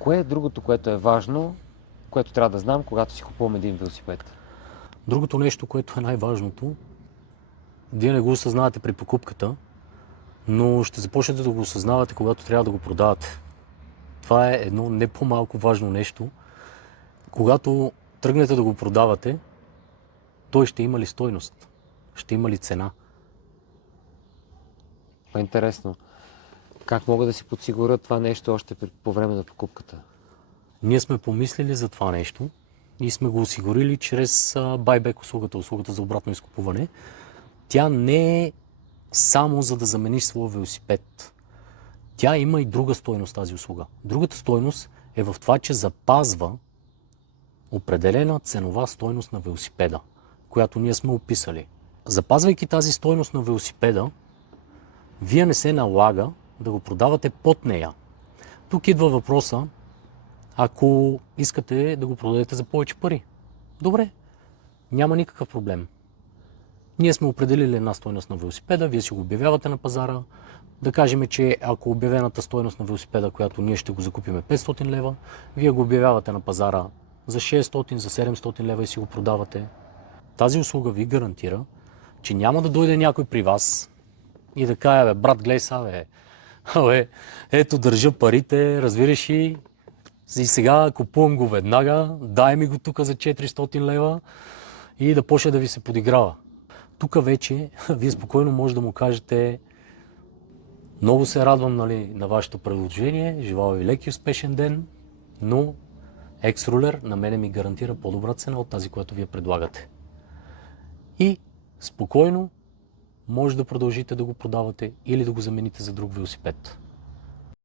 Кое е другото, което е важно, което трябва да знам, когато си купувам един велосипед? Другото нещо, което е най-важното, вие не го осъзнавате при покупката, но ще започнете да го осъзнавате, когато трябва да го продавате. Това е едно не по-малко важно нещо. Когато тръгнете да го продавате, той ще има ли стойност? Ще има ли цена? Това е интересно. Как мога да си подсигуря това нещо още по време на покупката? Ние сме помислили за това нещо и сме го осигурили чрез байбек услугата за обратно изкупуване. Тя не е само за да замениш своя велосипед. Тя има и друга стойност, тази услуга. Другата стойност е в това, че запазва определена ценова стойност на велосипеда, която ние сме описали. Запазвайки тази стойност на велосипеда, вие не се налага да го продавате под нея. Тук идва въпроса, ако искате да го продадете за повече пари. Добре, няма никакъв проблем. Ние сме определили една стойност на велосипеда, вие си го обявявате на пазара. Да кажем, че ако обявената стойност на велосипеда, която ние ще го закупим е 500 лева, вие го обявявате на пазара за 600, за 700 лева и си го продавате. Тази услуга ви гарантира, че няма да дойде някой при вас и да каже, брат, гледай са, ето държа парите, разбираш и сега купувам го веднага, дай ми го тук за 400 лева и да почне да ви се подиграва. Тук вече вие спокойно може да му кажете: много се радвам, на вашето предложение, желая ви лек и успешен ден, но X-Ruler на мене ми гарантира по-добра цена от тази, която вие предлагате. И спокойно може да продължите да го продавате или да го замените за друг велосипед.